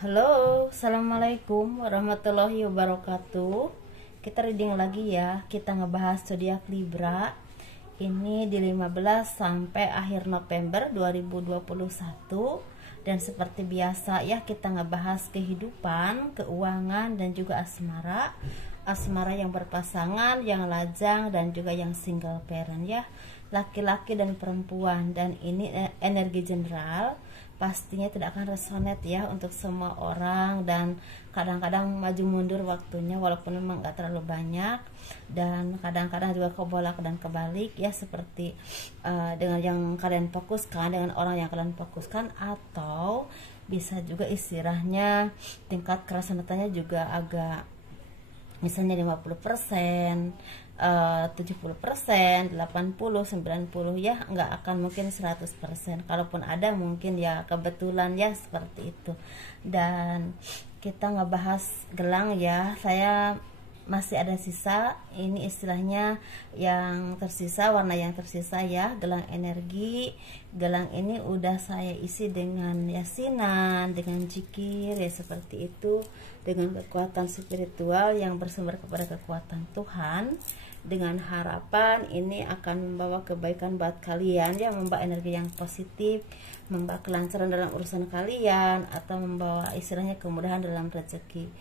Halo, assalamualaikum warahmatullahi wabarakatuh. Kita reading lagi ya. Kita ngebahas zodiak Libra. Ini di 15 sampai akhir November 2021. Dan seperti biasa ya, kita ngebahas kehidupan, keuangan, dan juga asmara. Asmara yang berpasangan, yang lajang, dan juga yang single parent ya. Laki-laki dan perempuan. Dan ini energi general, pastinya tidak akan resonate ya untuk semua orang, dan kadang-kadang maju mundur waktunya walaupun memang nggak terlalu banyak, dan kadang-kadang juga kebolak dan kebalik ya, seperti dengan yang kalian fokuskan, dengan orang yang kalian fokuskan, atau bisa juga istilahnya tingkat kerasanetannya juga agak, misalnya 50%, 70%, 80, 90 ya, nggak akan mungkin 100%. Kalaupun ada mungkin ya kebetulan ya, seperti itu. Dan kita ngebahas gelang ya, saya masih ada sisa, ini istilahnya yang tersisa, warna yang tersisa ya, gelang energi. Gelang ini udah saya isi dengan yasinan, dengan zikir ya, seperti itu, dengan kekuatan spiritual yang bersumber kepada kekuatan Tuhan, dengan harapan ini akan membawa kebaikan buat kalian ya, membawa energi yang positif, membawa kelancaran dalam urusan kalian, atau membawa istilahnya kemudahan dalam rezeki,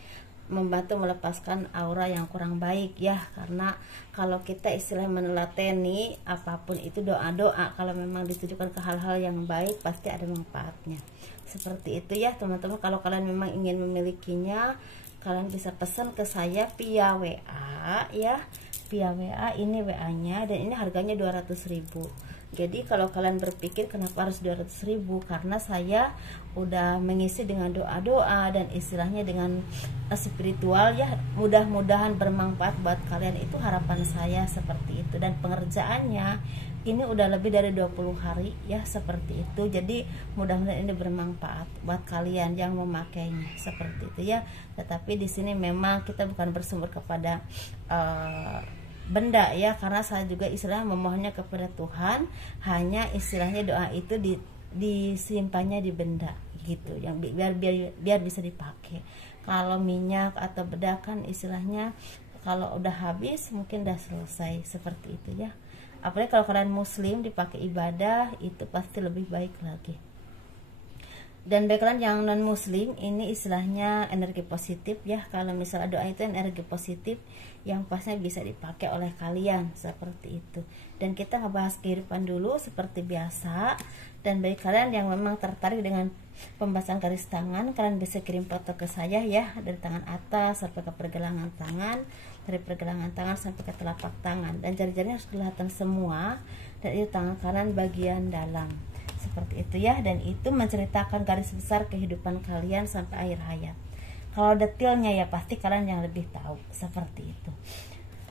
membantu melepaskan aura yang kurang baik ya. Karena kalau kita istilahnya menelateni apapun itu, doa-doa kalau memang ditujukan ke hal-hal yang baik, pasti ada manfaatnya. Seperti itu ya teman-teman. Kalau kalian memang ingin memilikinya, kalian bisa pesan ke saya via WA ya, via WA. Ini WA nya, dan ini harganya 200.000. Jadi kalau kalian berpikir kenapa harus 200.000, karena saya udah mengisi dengan doa-doa dan istilahnya dengan spiritual ya, mudah-mudahan bermanfaat buat kalian, itu harapan saya seperti itu. Dan pengerjaannya ini udah lebih dari 20 hari ya, seperti itu. Jadi mudah-mudahan ini bermanfaat buat kalian yang memakainya, seperti itu ya. Tetapi di sini memang kita bukan bersumber kepada benda ya, karena saya juga istilahnya memohonnya kepada Tuhan, hanya istilahnya doa itu disimpannya di benda gitu, yang biar bisa dipakai. Kalau minyak atau bedak kan istilahnya kalau udah habis mungkin udah selesai, seperti itu ya. Apalagi kalau kalian muslim dipakai ibadah, itu pasti lebih baik lagi. Dan background yang non muslim ini istilahnya energi positif ya. Kalau misalnya doa itu energi positif yang pastinya bisa dipakai oleh kalian, seperti itu. Dan kita ngebahas kehidupan dulu seperti biasa. Dan bagi kalian yang memang tertarik dengan pembahasan garis tangan, kalian bisa kirim foto ke saya ya, dari tangan atas sampai ke pergelangan tangan, dari pergelangan tangan sampai ke telapak tangan, dan jari-jarinya harus kelihatan semua, dan itu tangan kanan bagian dalam, seperti itu ya. Dan itu menceritakan garis besar kehidupan kalian sampai akhir hayat. Kalau detailnya ya pasti kalian yang lebih tahu, seperti itu.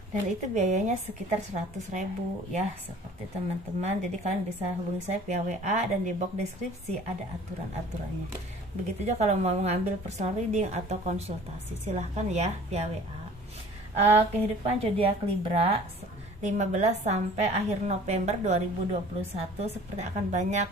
Dan itu biayanya sekitar 100.000 ya, seperti teman-teman. Jadi kalian bisa hubungi saya via WA, dan di box deskripsi ada aturan-aturannya. Begitu juga kalau mau mengambil personal reading atau konsultasi, silahkan ya via WA. Kehidupan zodiak Libra 15 sampai akhir November 2021 seperti akan banyak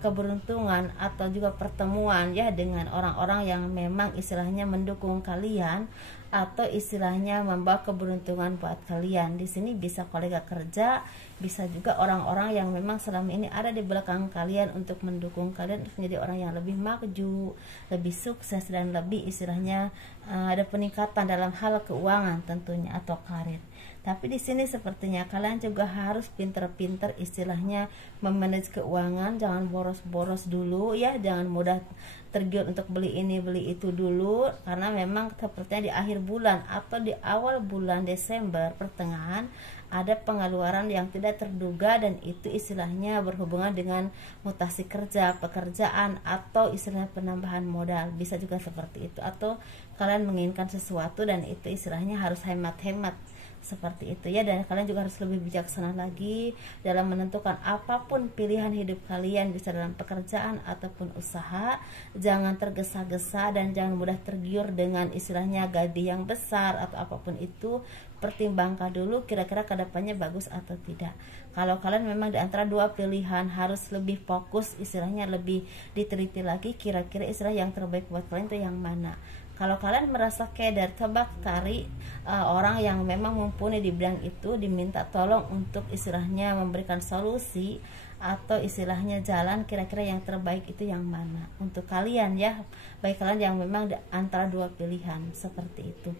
keberuntungan atau juga pertemuan ya, dengan orang-orang yang memang istilahnya mendukung kalian, atau istilahnya membawa keberuntungan buat kalian. Di sini bisa kolega kerja, bisa juga orang-orang yang memang selama ini ada di belakang kalian untuk mendukung kalian untuk menjadi orang yang lebih maju, lebih sukses, dan lebih istilahnya ada peningkatan dalam hal keuangan tentunya, atau karir. Tapi di sini sepertinya kalian juga harus pinter-pinter istilahnya memanage keuangan, jangan boros-boros dulu ya, jangan mudah tergiur untuk beli ini beli itu dulu, karena memang sepertinya di akhir bulan atau di awal bulan Desember pertengahan ada pengeluaran yang tidak terduga, dan itu istilahnya berhubungan dengan mutasi kerja, pekerjaan, atau istilahnya penambahan modal, bisa juga seperti itu. Atau kalian menginginkan sesuatu dan itu istilahnya harus hemat-hemat, seperti itu ya. Dan kalian juga harus lebih bijaksana lagi dalam menentukan apapun pilihan hidup kalian, bisa dalam pekerjaan ataupun usaha. Jangan tergesa-gesa dan jangan mudah tergiur dengan istilahnya gaji yang besar atau apapun itu. Pertimbangkan dulu kira-kira kedepannya bagus atau tidak. Kalau kalian memang di antara dua pilihan harus lebih fokus, istilahnya lebih diteliti lagi kira-kira istilah yang terbaik buat kalian itu yang mana. Kalau kalian merasa keder, coba cari orang yang memang mumpuni di bidang itu, diminta tolong untuk istilahnya memberikan solusi atau istilahnya jalan kira-kira yang terbaik itu yang mana untuk kalian ya. Baik kalian yang memang di antara dua pilihan seperti itu.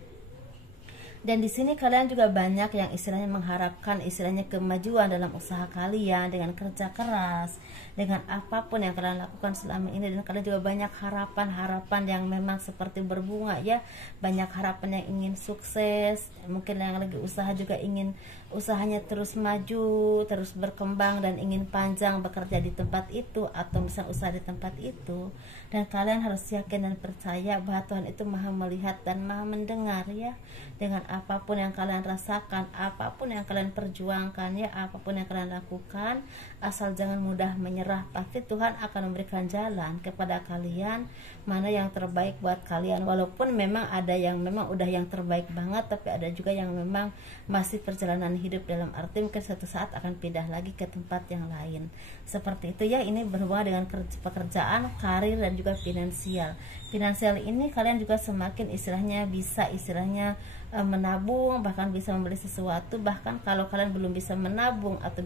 Dan di sini kalian juga banyak yang istilahnya mengharapkan istilahnya kemajuan dalam usaha kalian dengan kerja keras, dengan apapun yang kalian lakukan selama ini. Dan kalian juga banyak harapan-harapan yang memang seperti berbunga ya. Banyak harapan yang ingin sukses, mungkin yang lagi usaha juga ingin usahanya terus maju, terus berkembang dan ingin panjang bekerja di tempat itu atau misalnya usaha di tempat itu. Dan kalian harus yakin dan percaya bahwa Tuhan itu maha melihat dan maha mendengar ya. Dengan apapun yang kalian rasakan, apapun yang kalian perjuangkan ya, apapun yang kalian lakukan, asal jangan mudah menyerah. Pasti Tuhan akan memberikan jalan kepada kalian mana yang terbaik buat kalian. Walaupun memang ada yang memang udah yang terbaik banget, tapi ada juga yang memang masih perjalanan hidup, dalam arti mungkin suatu saat akan pindah lagi ke tempat yang lain. Seperti itu ya. Ini berhubungan dengan pekerjaan, karir, dan juga finansial. Finansial ini kalian juga semakin istilahnya bisa istilahnya menabung, bahkan bisa membeli sesuatu. Bahkan kalau kalian belum bisa menabung atau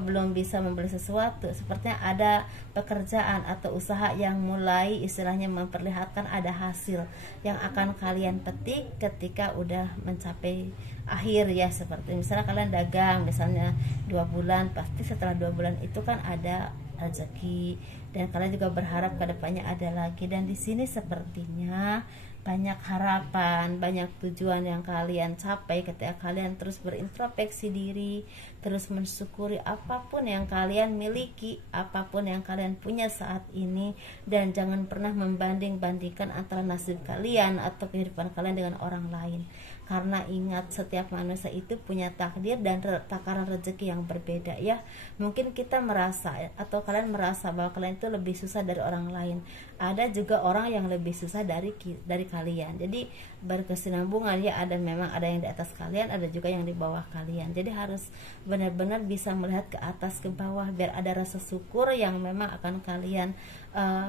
belum bisa membeli sesuatu, sepertinya ada pekerjaan atau usaha yang mulai istilahnya memperlihatkan ada hasil yang akan kalian petik ketika udah mencapai akhir ya. Seperti misalnya kalian dagang misalnya 2 bulan, pasti setelah 2 bulan itu kan ada rezeki dan kalian juga berharap kedepannya ada lagi. Dan di sini sepertinya banyak harapan, banyak tujuan yang kalian capai ketika kalian terus berintrospeksi diri, terus mensyukuri apapun yang kalian miliki, apapun yang kalian punya saat ini. Dan jangan pernah membanding-bandingkan antara nasib kalian atau kehidupan kalian dengan orang lain. Karena ingat, setiap manusia itu punya takdir dan takaran rezeki yang berbeda ya. Mungkin kita merasa atau kalian merasa bahwa kalian itu lebih susah dari orang lain. Ada juga orang yang lebih susah dari kalian. Jadi berkesinambungan ya, memang ada yang di atas kalian, ada juga yang di bawah kalian. Jadi harus benar-benar bisa melihat ke atas ke bawah biar ada rasa syukur yang memang akan kalian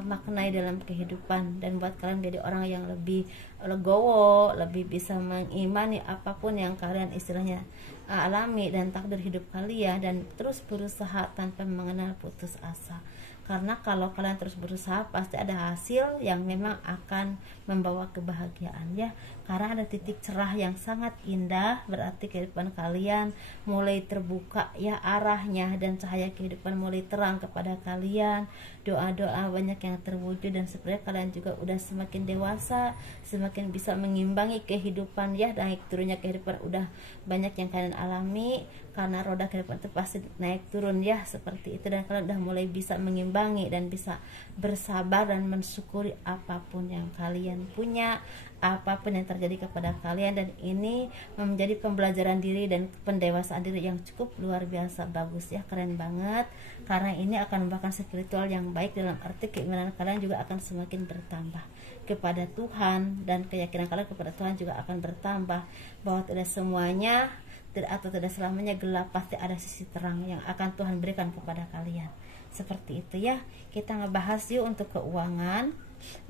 maknai dalam kehidupan, dan buat kalian jadi orang yang lebih legowo, lebih bisa mengimani apapun yang kalian istilahnya alami dan takdir hidup kalian, dan terus berusaha tanpa mengenal putus asa. Karena kalau kalian terus berusaha pasti ada hasil yang memang akan membawa kebahagiaan ya. Karena ada titik cerah yang sangat indah, berarti kehidupan kalian mulai terbuka ya arahnya, dan cahaya kehidupan mulai terang kepada kalian. Doa-doa banyak yang terwujud, dan sebenarnya kalian juga udah semakin dewasa, semakin bisa mengimbangi kehidupan ya. Naik turunnya kehidupan udah banyak yang kalian alami, karena roda kehidupan itu pasti naik turun ya, seperti itu. Dan kalian udah mulai bisa mengimbangi dan bisa bersabar dan mensyukuri apapun yang kalian punya, apapun yang terjadi kepada kalian. Dan ini menjadi pembelajaran diri dan pendewasaan diri yang cukup luar biasa bagus ya, keren banget. Karena ini akan membawakan spiritual yang baik, dalam arti keimanan kalian juga akan semakin bertambah kepada Tuhan, dan keyakinan kalian kepada Tuhan juga akan bertambah, bahwa tidak semuanya atau tidak selamanya gelap, pasti ada sisi terang yang akan Tuhan berikan kepada kalian. Seperti itu ya. Kita ngebahas yuk untuk keuangan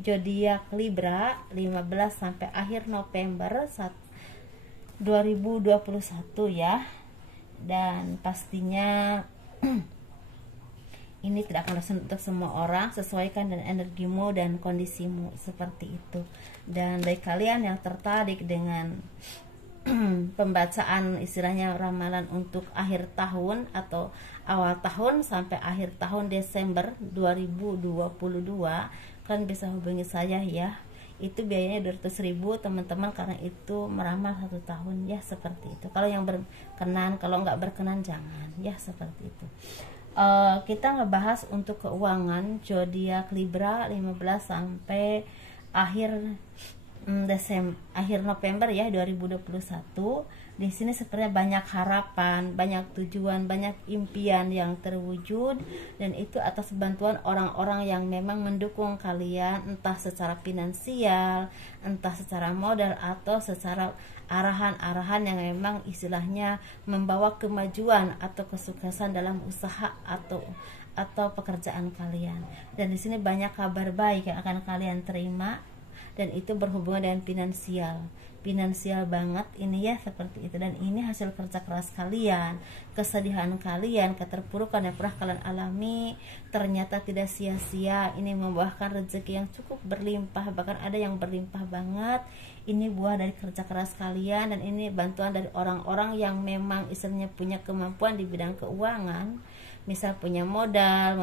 zodiak Libra 15 sampai akhir November 2021 ya. Dan pastinya ini tidak akan langsung untuk semua orang, sesuaikan dengan energimu dan kondisimu, seperti itu. Dan bagi kalian yang tertarik dengan pembacaan istilahnya ramalan untuk akhir tahun atau awal tahun sampai akhir tahun Desember 2022, kalian bisa hubungi saya ya. Itu biayanya 200.000 teman-teman, karena itu meramal 1 tahun ya, seperti itu. Kalau yang berkenan, kalau nggak berkenan jangan ya, seperti itu. Kita ngebahas untuk keuangan zodiak Libra 15 sampai akhir akhir November ya 2021. Di sini sebenarnya banyak harapan, banyak tujuan, banyak impian yang terwujud, dan itu atas bantuan orang-orang yang memang mendukung kalian, entah secara finansial, entah secara modal, atau secara arahan-arahan yang memang istilahnya membawa kemajuan atau kesuksesan dalam usaha atau pekerjaan kalian. Dan di sini banyak kabar baik yang akan kalian terima, dan itu berhubungan dengan finansial banget ini ya, seperti itu. Dan ini hasil kerja keras kalian, kesedihan kalian, keterpurukan yang pernah kalian alami ternyata tidak sia-sia. Ini membuahkan rezeki yang cukup berlimpah, bahkan ada yang berlimpah banget. Ini buah dari kerja keras kalian, dan ini bantuan dari orang-orang yang memang istilahnya punya kemampuan di bidang keuangan, misal punya modal,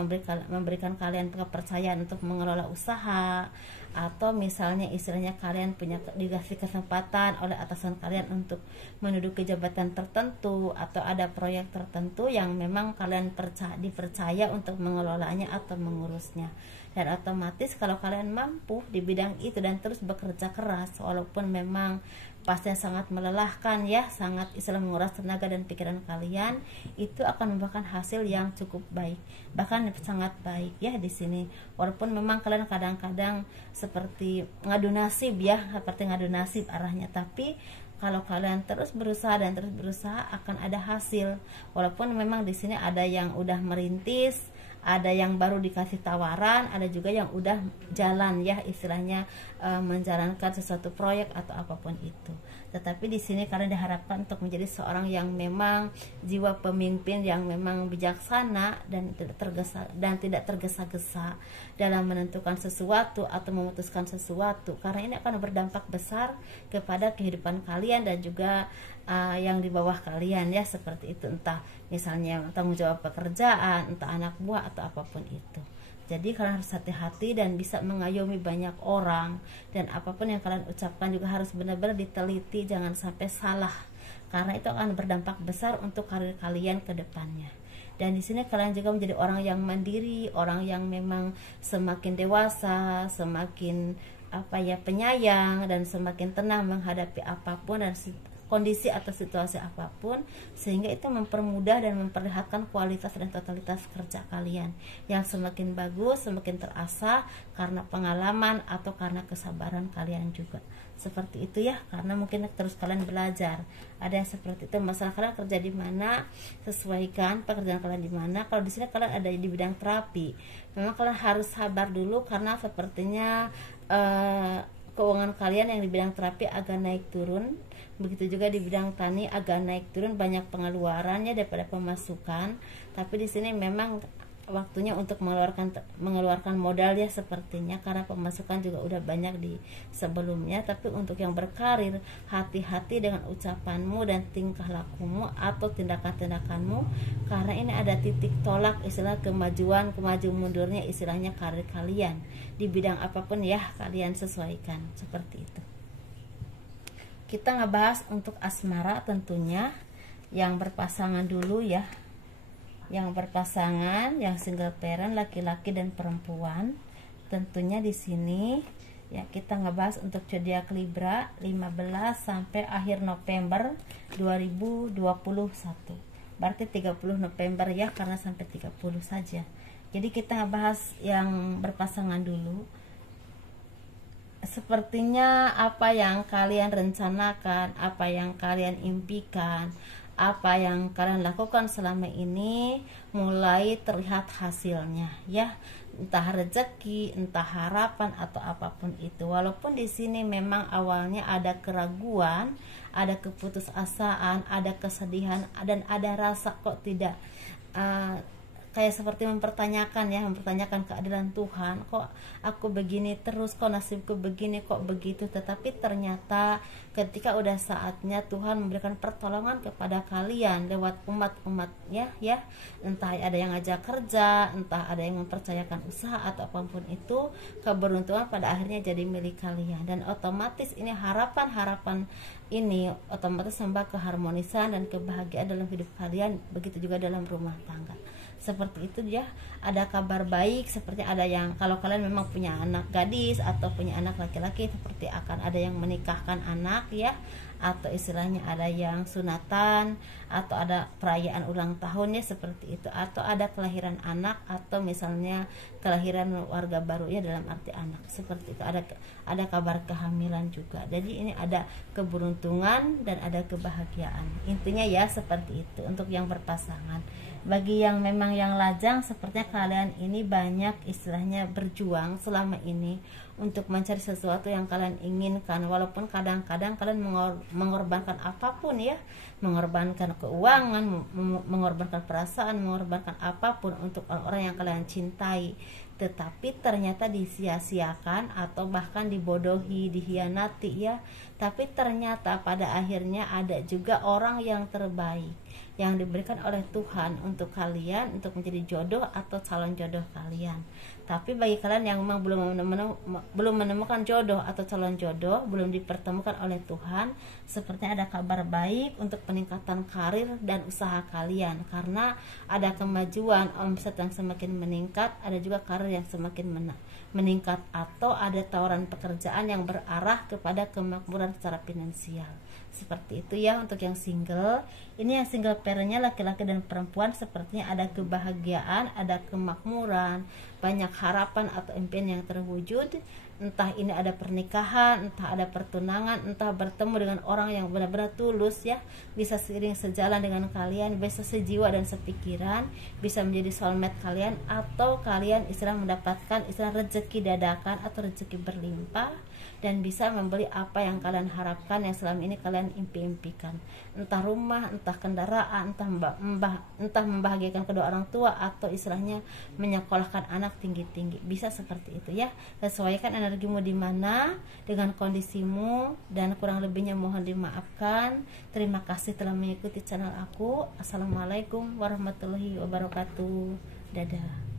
memberikan kalian kepercayaan untuk mengelola usaha, atau misalnya istilahnya kalian dikasih kesempatan oleh atasan kalian untuk menduduki jabatan tertentu, atau ada proyek tertentu yang memang kalian dipercaya untuk mengelolanya atau mengurusnya. Dan otomatis kalau kalian mampu di bidang itu dan terus bekerja keras, walaupun memang pastinya sangat melelahkan ya, sangat istilah menguras tenaga dan pikiran kalian, itu akan membuahkan hasil yang cukup baik, bahkan sangat baik ya di sini. Walaupun memang kalian kadang-kadang seperti ngadu nasib ya, seperti ngadu nasib arahnya, tapi kalau kalian terus berusaha dan terus berusaha akan ada hasil. Walaupun memang di sini ada yang udah merintis, ada yang baru dikasih tawaran, ada juga yang udah jalan ya istilahnya menjalankan sesuatu proyek atau apapun itu. Tetapi di sini kalian diharapkan untuk menjadi seorang yang memang jiwa pemimpin yang memang bijaksana dan tidak tergesa-gesa dalam menentukan sesuatu atau memutuskan sesuatu, karena ini akan berdampak besar kepada kehidupan kalian dan juga yang di bawah kalian ya, seperti itu. Entah misalnya tanggung jawab pekerjaan, entah anak buah atau apapun itu. Jadi kalian harus hati-hati dan bisa mengayomi banyak orang, dan apapun yang kalian ucapkan juga harus benar-benar diteliti, jangan sampai salah, karena itu akan berdampak besar untuk karir kalian ke depannya. Dan di sini kalian juga menjadi orang yang mandiri, orang yang memang semakin dewasa, semakin penyayang, dan semakin tenang menghadapi apapun dan kondisi atau situasi apapun, sehingga itu mempermudah dan memperlihatkan kualitas dan totalitas kerja kalian yang semakin bagus, semakin terasa karena pengalaman atau karena kesabaran kalian juga. Seperti itu ya, karena mungkin terus kalian belajar. Ada yang seperti itu, masalah kalian kerja di mana, sesuaikan pekerjaan kalian di mana. Kalau di sini kalian ada di bidang terapi, memang kalian harus sabar dulu karena sepertinya keuangan kalian yang di bidang terapi agak naik turun. Begitu juga di bidang tani agak naik turun, banyak pengeluarannya daripada pemasukan. Tapi di sini memang waktunya untuk mengeluarkan modal ya sepertinya, karena pemasukan juga udah banyak di sebelumnya. Tapi untuk yang berkarir, hati-hati dengan ucapanmu dan tingkah lakumu atau tindakan-tindakanmu, karena ini ada titik tolak istilah kemajuan mundurnya istilahnya karir kalian di bidang apapun ya, kalian sesuaikan seperti itu. Kita ngebahas untuk asmara tentunya, yang berpasangan dulu ya. Yang berpasangan, yang single parent, laki-laki dan perempuan. Tentunya di sini ya kita ngebahas untuk zodiak Libra 15 sampai akhir November 2021. Berarti 30 November ya, karena sampai 30 saja. Jadi kita ngebahas yang berpasangan dulu. Sepertinya apa yang kalian rencanakan, apa yang kalian impikan, apa yang kalian lakukan selama ini mulai terlihat hasilnya ya, entah rezeki, entah harapan atau apapun itu. Walaupun di sini memang awalnya ada keraguan, ada keputusasaan, ada kesedihan, dan ada rasa kok tidak kayak seperti mempertanyakan keadilan Tuhan, kok aku begini terus, kok nasibku begini, kok begitu. Tetapi ternyata ketika udah saatnya Tuhan memberikan pertolongan kepada kalian lewat umat-umatnya ya, entah ada yang ngajak kerja, entah ada yang mempercayakan usaha atau apapun itu, keberuntungan pada akhirnya jadi milik kalian. Dan otomatis ini harapan ini otomatis membawa keharmonisan dan kebahagiaan dalam hidup kalian, begitu juga dalam rumah tangga. seperti itu ya. Ada kabar baik, seperti ada yang kalau kalian memang punya anak gadis atau punya anak laki-laki, seperti akan ada yang menikahkan anak ya, atau istilahnya ada yang sunatan, atau ada perayaan ulang tahunnya seperti itu, atau ada kelahiran anak, atau misalnya kelahiran warga baru ya, dalam arti anak seperti itu. Ada kabar kehamilan juga. Jadi ini ada keberuntungan dan ada kebahagiaan, intinya ya seperti itu untuk yang berpasangan. Bagi yang memang yang lajang, sepertinya kalian ini banyak istilahnya berjuang selama ini untuk mencari sesuatu yang kalian inginkan, walaupun kadang-kadang kalian mengorbankan apapun ya, mengorbankan keuangan, mengorbankan perasaan, mengorbankan apapun untuk orang-orang yang kalian cintai, tetapi ternyata disia-siakan atau bahkan dibodohi, dihianati ya. Tapi ternyata pada akhirnya ada juga orang yang terbaik yang diberikan oleh Tuhan untuk kalian, untuk menjadi jodoh atau calon jodoh kalian. Tapi bagi kalian yang memang belum menemukan jodoh atau calon jodoh, belum dipertemukan oleh Tuhan, sepertinya ada kabar baik untuk peningkatan karir dan usaha kalian, karena ada kemajuan, omset yang semakin meningkat, ada juga karir yang semakin meningkat, atau ada tawaran pekerjaan yang berarah kepada kemakmuran secara finansial. Seperti itu ya untuk yang single. Ini yang single parentnya laki-laki dan perempuan, sepertinya ada kebahagiaan, ada kemakmuran, banyak harapan atau impian yang terwujud. Entah ini ada pernikahan, entah ada pertunangan, entah bertemu dengan orang yang benar-benar tulus ya, bisa seiring sejalan dengan kalian, bisa sejiwa dan sepikiran, bisa menjadi soulmate kalian, atau kalian istilah mendapatkan istilah rezeki dadakan atau rezeki berlimpah, dan bisa membeli apa yang kalian harapkan, yang selama ini kalian impi-impikan, entah rumah, entah kendaraan, entah membahagiakan kedua orang tua, atau istilahnya menyekolahkan anak tinggi-tinggi. Bisa seperti itu ya. Sesuaikan energimu di mana dengan kondisimu, dan kurang lebihnya mohon dimaafkan. Terima kasih telah mengikuti channel aku. Assalamualaikum warahmatullahi wabarakatuh. Dadah.